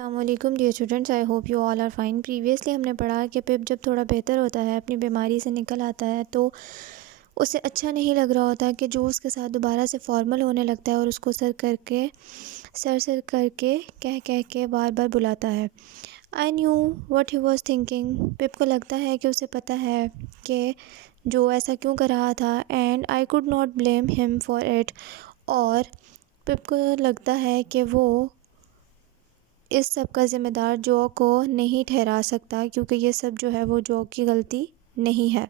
السلام علیکم dear students, I hope you all are fine. Previously ہم نے پڑھا کہ پپ جب تھوڑا بہتر ہوتا ہے، اپنی بیماری سے نکل آتا ہے، تو اسے اچھا نہیں لگ رہا ہوتا کہ جو اس کے ساتھ دوبارہ سے فارمل ہونے لگتا ہے اور اس کو سر کر کے کہہ کے بار بار بلاتا ہے۔ I knew what he was thinking۔ پپ کو لگتا ہے کہ اسے پتہ ہے کہ جو ایسا کیوں کر رہا تھا، and I could not blame him for it۔ اور پپ کو لگتا ہے کہ وہ اس سب کا ذمہ دار جو کو نہیں ٹھہرا سکتا، کیونکہ یہ سب جو ہے وہ جو کی غلطی نہیں ہے۔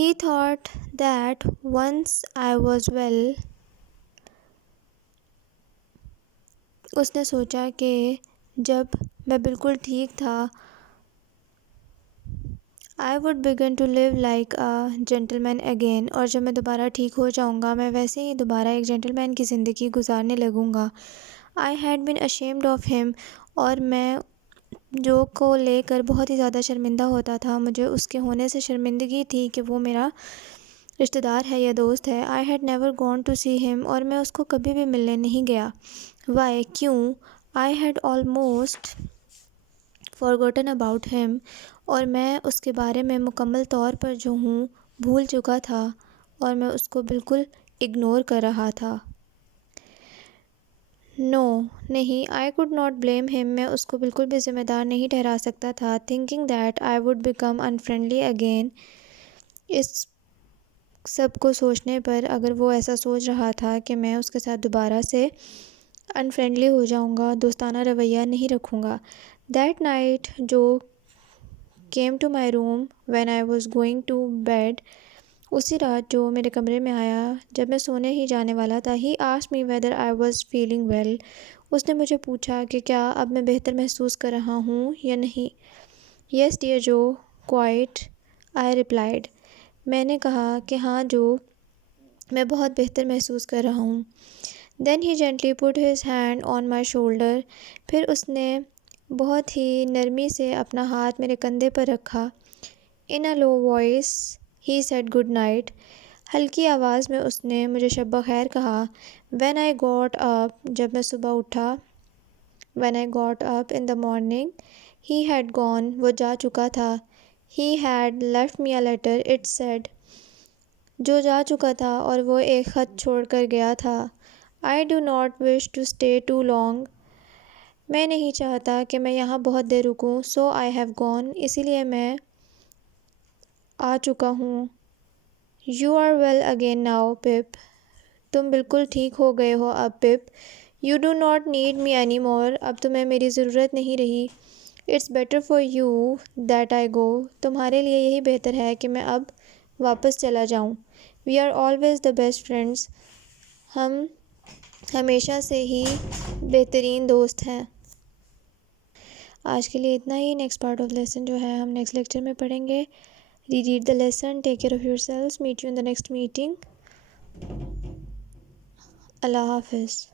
He thought that once I was well، اس نے سوچا کہ جب میں بالکل ٹھیک تھا، I would begin to live like a gentleman again۔ اور جب میں دوبارہ ٹھیک ہو جاؤں گا، میں ویسے ہی دوبارہ ایک جنٹلمین کی زندگی گزارنے لگوں گا۔ I had been ashamed of him۔ اور میں جو کو لے کر بہت ہی زیادہ شرمندہ ہوتا تھا، مجھے اس کے ہونے سے شرمندگی تھی کہ وہ میرا رشتہ دار ہے یا دوست ہے۔ I had never gone to see him۔ اور میں اس کو کبھی بھی ملنے نہیں گیا۔ Why؟ کیوں؟ I had almost forgotten about him۔ اور میں اس کے بارے میں مکمل طور پر جو ہوں بھول چکا تھا، اور میں اس کو بالکل اگنور کر رہا تھا۔ No، نہیں، I could not blame him۔ میں اس کو بالکل بھی ذمہ دار نہیں ٹھہرا سکتا تھا۔ Thinking that I would become unfriendly again۔ اس سب کو سوچنے پر، اگر وہ ایسا سوچ رہا تھا کہ میں اس کے ساتھ دوبارہ سے انفرینڈلی ہو جاؤں گا، دوستانہ رویہ نہیں رکھوں گا۔ That night، جو came to my room when I was going to bed، اسی رات جو میرے کمرے میں آیا جب میں سونے ہی جانے والا تھا۔ He asked me whether I was feeling well۔ اس نے مجھے پوچھا کہ کیا اب میں بہتر محسوس کر رہا ہوں یا نہیں۔ Yes dear Joe، quite، I replied۔ میں نے کہا کہ ہاں جو، میں بہت بہتر محسوس کر رہا ہوں۔ Then he gently put his hand on my shoulder۔ پھر اس نے بہت ہی نرمی سے اپنا ہاتھ میرے کندھے پر رکھا۔ In a low voice he said good night۔ ہلکی آواز میں اس نے مجھے شب بخیر کہا۔ When I got up، جب میں صبح اٹھا۔ When I got up in the morning he had gone۔ وہ جا چکا تھا۔ He had left me a letter، it said۔ جو جا چکا تھا اور وہ ایک خط چھوڑ کر گیا تھا۔ I do not wish to stay too long۔ میں نہیں چاہتا کہ میں یہاں بہت دیر رکوں۔ So I have gone۔ اسی لیے میں آ چکا ہوں۔ You are well again now Pip۔ تم بالکل ٹھیک ہو گئے ہو اب پپ۔ You do not need me anymore۔ اب تمہیں میری ضرورت نہیں رہی۔ It's better for you that I go۔ تمہارے لیے یہی بہتر ہے کہ میں اب واپس چلا جاؤں۔ We are always the best friends۔ ہم ہمیشہ سے ہی بہترین دوست ہیں۔ آج کے لیے اتنا ہی۔ نیکسٹ پارٹ آف لیسن جو ہے ہم نیکسٹ لیکچر میں پڑھیں گے۔ Read the lesson, take care of yourself, meet you in the next meeting. اللہ حافظ۔